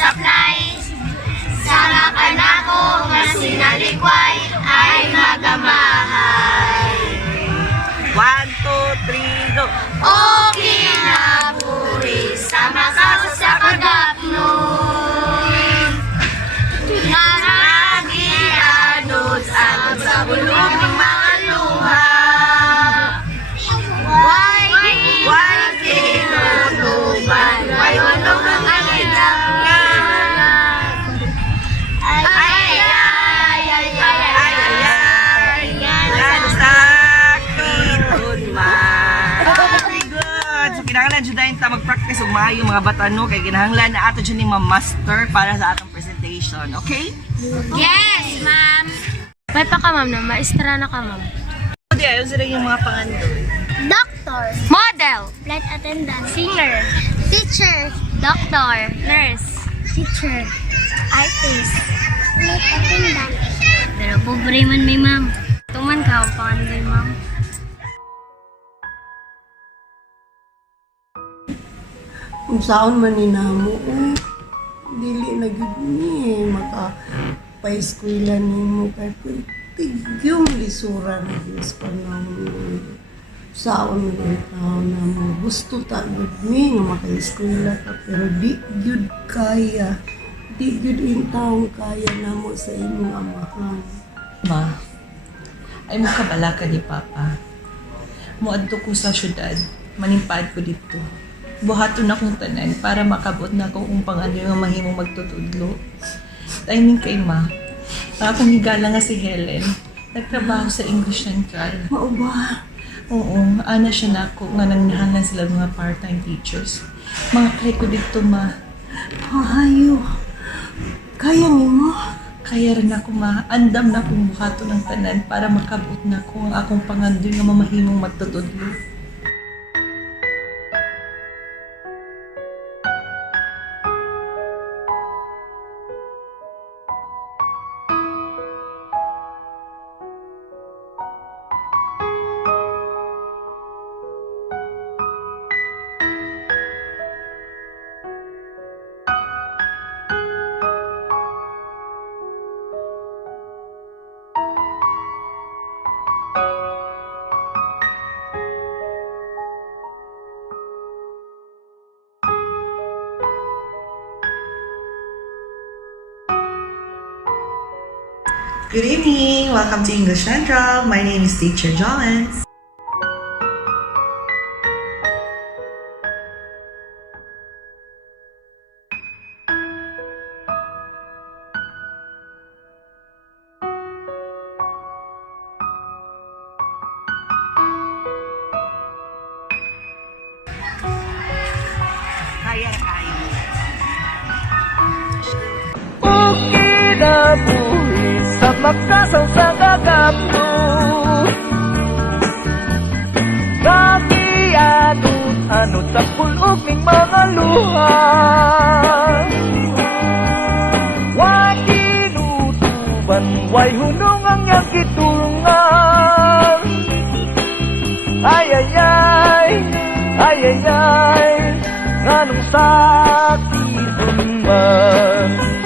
saplay. Sarakan ako nga sinalikway ay magamahay. 1, 2, 3, go! O kinaburi sa makaw sa kagapnon. Naragianod ang sa bulog ng mga luha. Why kinutuban, why walong ang anilangan. Ay, ay, ay, ay, ay, ay, Yan sakit man. Very good. So kinahanglan jud dayon ta mag-practice og maayo mga batano kay kinahanglan na ato jud ni ma-master para sa atong presentation. Okay? Yes, ma'am. May pa ka, ma'am, na maestra na ka, ma'am. Di ayon sila yung mga pangandoy. Doctor, Model, flight attendant, singer, teacher, doctor, nurse. teacher, artist, flight attendant. Pero pobre man may, ma'am. Tuman ka, ang pangandoy, ma'am. Kung saan man ninamo, dili na gid ni maka pa-eskwela nimo kay tigyong lisura na Diyos panahon. Saan man taon na mo gusto ta gud mi nga maka-eskwela ka pero di gyud kaya. Di gyud in taong kaya namo sa imong amahan. Ma, ay mo kabala ka ni Papa. Muadto ko sa syudad, manimpad ko dito. Buhaton na kong tanan para makabot na ako kung pang ano yung mahimong magtutudlo. Timing kay Ma, akong higala nga si Helen, nagtrabaho sa English Central. Mao ba? Oo, ana siya na ako nga nangnahanan sila mga part-time teachers. Mga kay ko dito, Ma. Hayo. Kaya nimo? Kaya rin ako, Ma, andam na akong buhaton ng tanan para makabot na ako ang akong pangandoy nga mamahimong magtutudlo. Good evening! Welcome to English Central. My name is Teacher Jollens. Kaya. Kinabuhi sa makasaw sa gagapno. Kakianot sa pulog ng mga luha. Way kinutuban, way hunong ang iyang kitulungan. Ay, ay, ay, ay, ay, ay, nganong sakit man.